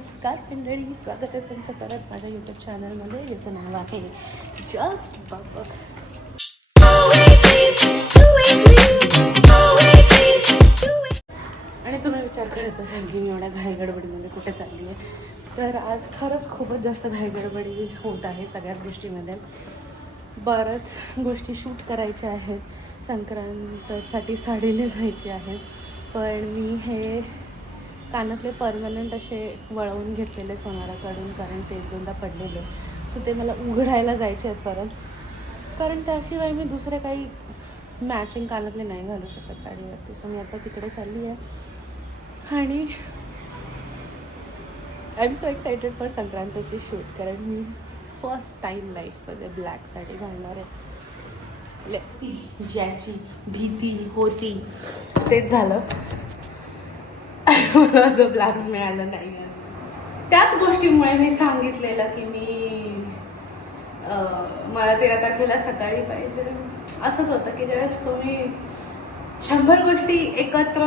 नमस्कार मंडळी, स्वागत आहे तुमचं परत माझ्या यूट्यूब चॅनलमध्ये, ज्याचं नाव आहे जस्ट बघ. आणि तुम्ही विचार करत असाल की मी एवढ्या घाईगडबडीमध्ये कुठे चालली आहे. तर आज खरंच खूपच जास्त घाईगडबडी होत आहे सगळ्याच गोष्टीमध्ये. बऱ्याच गोष्टी शूट करायच्या आहेत. संक्रांतसाठी साडी नेसायची आहे, पण मी हे कानातले परमनंट असे वळवून घेतलेले सोनाराकडून, कारण ते एक दोनदा पडलेले. सो ते मला उघडायला जायचे आहेत परत, कारण त्याशिवाय मी दुसरे काही मॅचिंग कानातले नाही घालू शकत साडीवरती. सो मी आता तिकडे चालली आहे आणि I am so excited for संक्रांतीची शूट, कारण मी फर्स्ट टाईम लाईफमध्ये ब्लॅक साडी घालणार आहे. Let's see. ज्याची भीती होती तेच झालं. मला जो ब्लाउज मिळाला नाही. त्याच गोष्टीमुळे मी सांगितलेलं की मला 13 तारखेला सकाळी पाहिजे. असंच होतं की ज्यावेळेस तुम्ही 100 गोष्टी एकत्र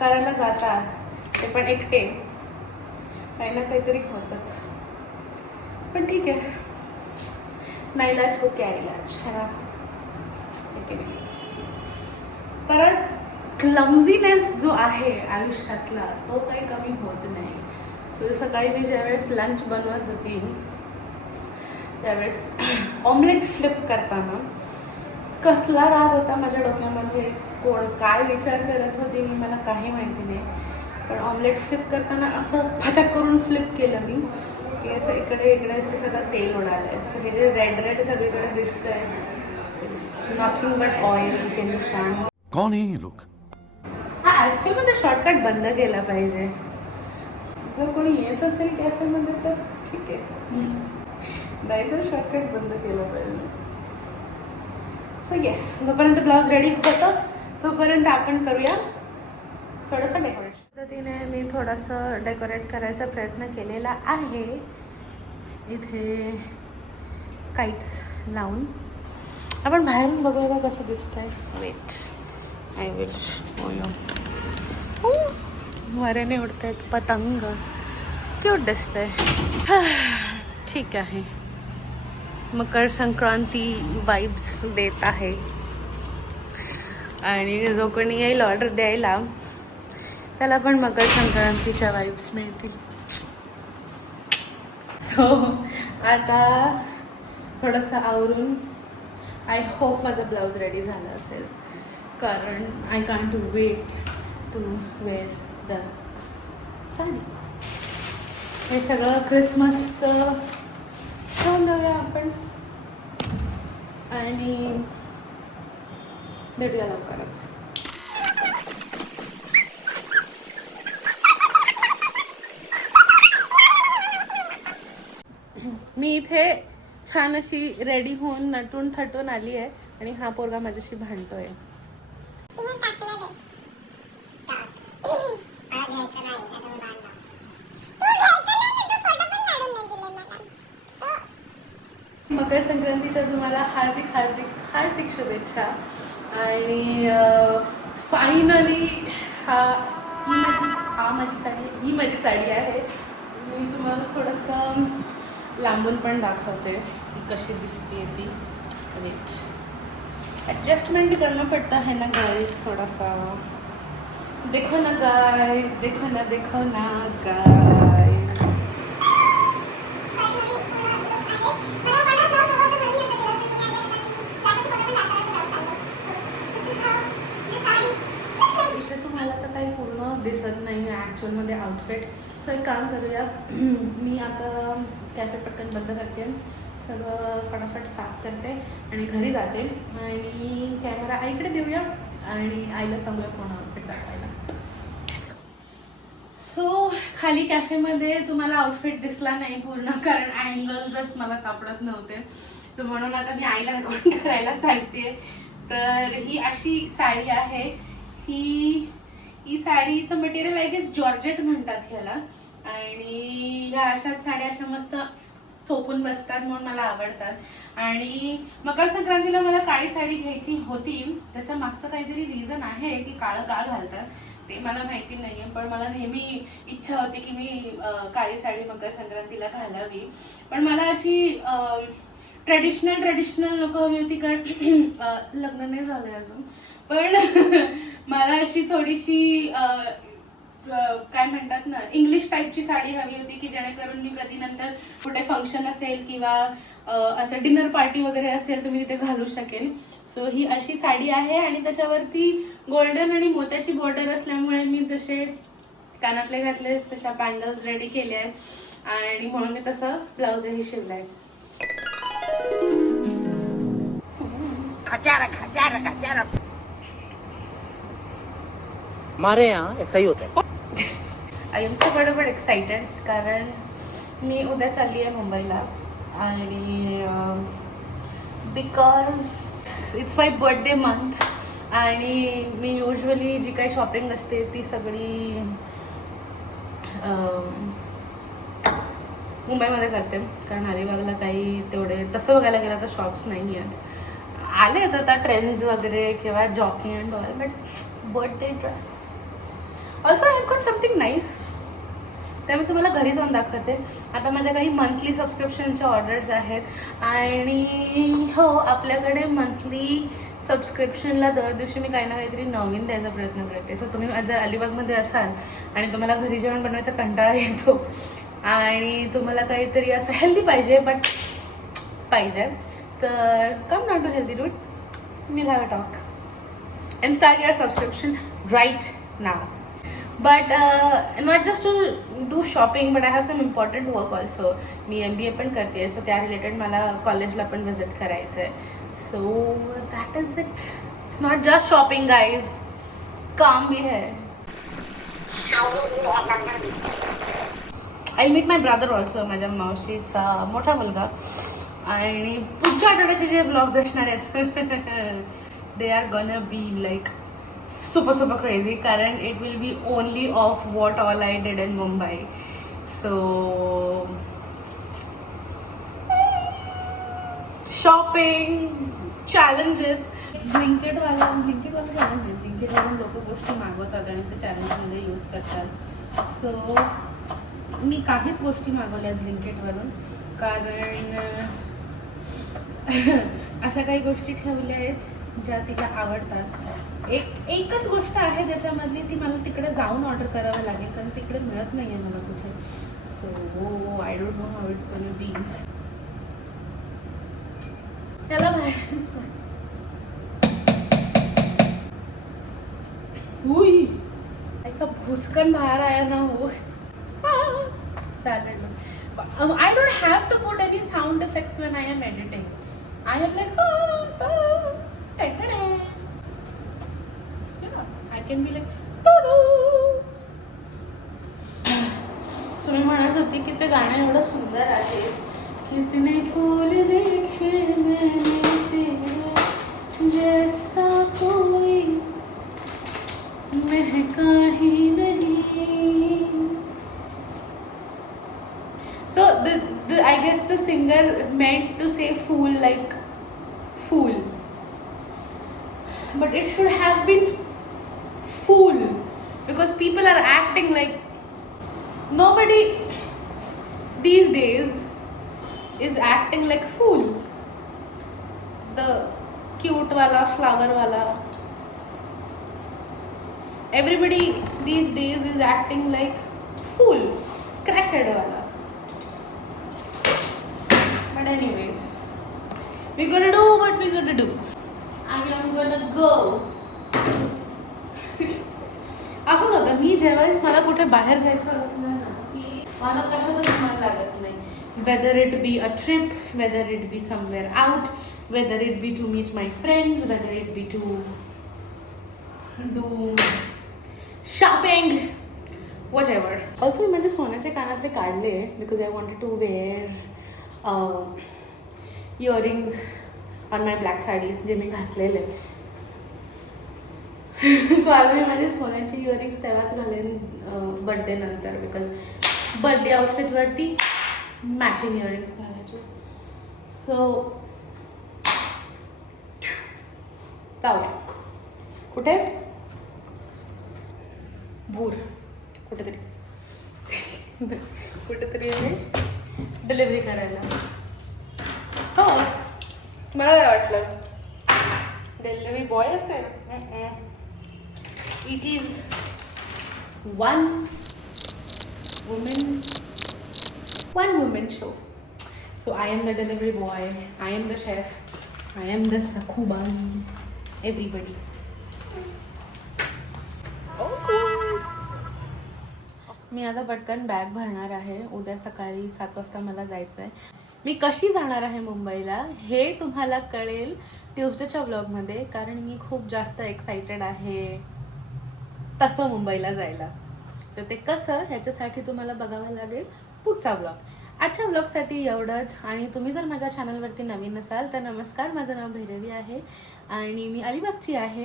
करायला जाता, ते पण एकटे, काही ना काहीतरी होतंच. पण ठीक आहे, नाईलाज हो क्या इलाज है ना. परत क्लमझीनेस जो आहे आयुष्यातला तो काही कमी होत नाही. सो सकाळी मी ज्यावेळेस लंच बनवत होती त्यावेळेस ऑमलेट फ्लिप करताना कसला राग होता माझ्या डोक्यामध्ये, कोण काय विचार करत होती मी मला काही माहिती नाही. पण ऑमलेट फ्लिप करताना असं फचाक करून फ्लिप केलं मी की असं इकडे इकडे असं सगळं तेल उडालं आहे. सो हे जे रेड रेड सगळीकडे दिसतं आहे, इट्स नथिंग बट ऑइल के निशान. कौन है ये लोग? ॲक्च्युअली ते शॉर्टकट बंद केला पाहिजे. जर कोणी येत असेल कॅफेमध्ये तर ठीक आहे, नाही तर शॉर्टकट बंद केला पाहिजे. सो येस, जोपर्यंत ब्लाऊज रेडी होतं तोपर्यंत आपण करूया थोडंसं डेकोरेशन. पद्धतीने मी थोडंसं डेकोरेट करायचा प्रयत्न केलेला आहे. इथे काइट्स लावून आपण बाहेरून बघायला कसं दिसतंय. Wait, I will show you. वाऱ्याने उडत आहेत पतंग, क्यूट दिसतंय. ठीक आहे, मकर संक्रांती वाइब्स देत आहे. आणि जो कोणी येईल ऑर्डर द्यायला त्याला पण मकर संक्रांतीच्या वाइब्स मिळतील. सो आता थोडंसं आवरून आय होप माझा ब्लाऊज रेडी झाला असेल, कारण I can't wait to wear the sari. हे सगळं क्रिसमसचं ठेवून देऊया आपण आणि भेटूया लवकरच. मी इथे छान अशी रेडी होऊन नटून थटून आली आहे आणि हा पोरगा माझ्याशी भांडतोय. मकर संक्रांतीच्या तुम्हाला हार्दिक हार्दिक हार्दिक शुभेच्छा. आणि फायनली ही माझी साडी आहे. मी तुम्हाला थोडंसं लांबून पण दाखवते की कशी दिसते ती. वेट, एडजस्टमेंट करना पड़ता है ना गाइस थोड़ा. देखो ना गाइस, देखो ना गाइस. इथे तुम्हाला तर काही पूर्ण दिसत नाही आहे ॲक्च्युअलमध्ये आउटफिट. सो एक काम करूया, मी आता कॅफे पटकन बंद करते, सगळं फटाफट साफ करते आणि घरी जाते आणि कॅमेरा आईकडे देऊया आणि आईला सांगूया पूर्ण आउटफिट दाखवायला. सो खाली कॅफेमध्ये तुम्हाला आउटफिट दिसला नाही पूर्ण, कारण अँगल्सच मला सापडत नव्हते. सो म्हणून आता मी आईला रेकॉर्ड करायला सांगते. तर ही अशी साडी आहे. ही साडीचं मटेरियल आय गेस जॉर्जेट म्हणतात ह्याला. आणि ह्या अशाच साड्या अशा मस्त चोपून बसतात म्हणून मला आवडतात. आणि मकर संक्रांतीला मला काळी साडी घ्यायची होती, त्याच्या मागचं काहीतरी रिझन आहे की काळं का घालतात. ते मला माहिती नाही आहे, पण मला नेहमी इच्छा होती की मी काळी साडी मकर संक्रांतीला घालावी. पण मला अशी ट्रेडिशनल नको हवी होती, कारण लग्न नाही झालंय अजून. पण मला अशी थोडीशी काय म्हणतात ना, इंग्लिश टाईपची साडी हवी होती, की जेणेकरून मी कधी नंतर कुठे फंक्शन असेल किंवा असं डिनर पार्टी वगैरे असेल तर मी तिथे घालू शकेन. सो ही अशी साडी आहे आणि त्याच्यावरती गोल्डन आणि मोत्याची बॉर्डर असल्यामुळे मी तसे कानातले घातले, तशा बँगल्स रेडी केले आहेत आणि म्हणून मी तसं ब्लाउजही शिवलाय. हमारे यहाँ ऐसा ही होता है. आय एम सो बरोबर एक्साइटेड, कारण मी उद्या चालली आहे मुंबईला आणि because it's my birthday month आणि मी युजली जी काही शॉपिंग असते ती सगळी मुंबईमध्ये करते, कारण अलिबागला काही तेवढे तसं बघायला गेलं तर शॉप्स नाही आहेत. आले आहेत आता ट्रेंड्स वगैरे किंवा jogging and all, but birthday dress also I got something nice, त्या मी तुम्हाला घरी जाऊन दाखवते. आता माझ्या काही मंथली सबस्क्रिप्शनच्या ऑर्डर्स आहेत आणि हो, आपल्याकडे मंथली सबस्क्रिप्शनला दर दिवशी मी काही ना काहीतरी नवीन द्यायचा प्रयत्न करते. सो तुम्ही जर अलिबागमध्ये असाल आणि तुम्हाला घरी जेवण बनवायचा कंटाळा येतो आणि तुम्हाला काहीतरी असं हेल्दी पाहिजे बट पाहिजे, तर come not too healthy route, we'll have a talk and start your subscription right now. But not just to do shopping, but I have some important work also. Me MBA पण करते, so त्या related मला कॉलेजला पण visit करायचं आहे. So that is it. It's not just shopping guys, काम भी है. I meet my brother also, माझ्या मावशीचा मोठा मुलगा. आणि पुढच्या आठवड्याचे जे ब्लॉग्स असणार आहेत they are gonna be like super crazy, कारण it will be only of what all I did in Mumbai. So shopping, challenges. Blinkit वाला Blinkitवरून लोक गोष्टी मागवतात आणि ते चॅलेंजमध्ये यूज करतात. सो मी काहीच गोष्टी मागवल्या Blinkitवरून, कारण अशा काही गोष्टी ठेवल्या आहेत ज्या तिला आवडतात. एकच गोष्ट आहे ज्याच्यामधली ती मला तिकडे जाऊन ऑर्डर करावं लागेल, कारण तिकडे मिळत नाही आहे मला कुठे. So I don't know how it's gonna be. त्याला ऐसा भूस्कन बाहर आया ना वो salad. I don't have to put any sound effects when I am editing. I am like I can be like so मी म्हणत होती की ते गाणं एवढं सुंदर आहे. कितने फूल देखे मैंने तेरे जैसा कोई महका ही नहीं. So I guess the singer meant to say fool like fool, but it should have been fool, because people are acting like nobody these days is acting like fool. The cute wala, flower wala, everybody these days is acting like fool, crackhead wala. But anyways, we're gonna do what we're gonna do. I am gonna go. असंच होतं, मी ज्यावेळेस मला कुठे बाहेर जायचं असलं ना की मला कशातच मन लागत नाही. Whether it be a trip, whether it be somewhere out, whether it be to meet my friends, whether it be to do shopping, whatever. Also म्हणजे सोन्याचे कानातले काढले because I wanted to wear earrings on my black sari जे मी घातलेले. So आता मी माझी सोन्याची इयरिंग्स तेव्हाच घालेन बड्डे नंतर, बिकॉज बड्डे आउटफिटवरती मॅचिंग इयरिंग्स घालायचे. सो जाऊया कुठे भूर कुठेतरी आहे डिलिव्हरी करायला. हो, मला काय वाटलं डिलिव्हरी बॉय असेल. It is one women show. So I am the delivery boy, I am the chef, I am the sakhuban, everybody. मी आता पटकन बॅग भरणार आहे. उद्या सकाळी 7 वाजता मला जायचं आहे. मी कशी जाणार आहे मुंबईला हे तुम्हाला कळेल ट्यूसडेच्या व्लॉगमध्ये, कारण मी खूप जास्त एक्साइटेड आहे तसं मुंबईला जायला. तर ते कसं ह्याच्यासाठी तुम्हाला बघावं लागेल पुढचा व्लॉग. आजच्या व्लॉगसाठी एवढंच. आणि तुम्ही जर माझ्या चॅनलवरती नवीन असाल तर नमस्कार, माझं नाव भैरवी आहे आणि मी अलिबागची आहे.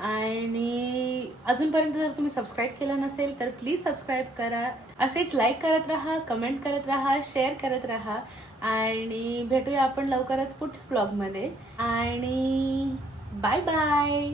आणि अजूनपर्यंत जर तुम्ही सबस्क्राईब केलं नसेल तर प्लीज सबस्क्राईब करा. असेच लाईक करत राहा, कमेंट करत राहा, शेअर करत राहा. आणि भेटूया आपण लवकरच पुढच्या ब्लॉगमध्ये. आणि बाय बाय.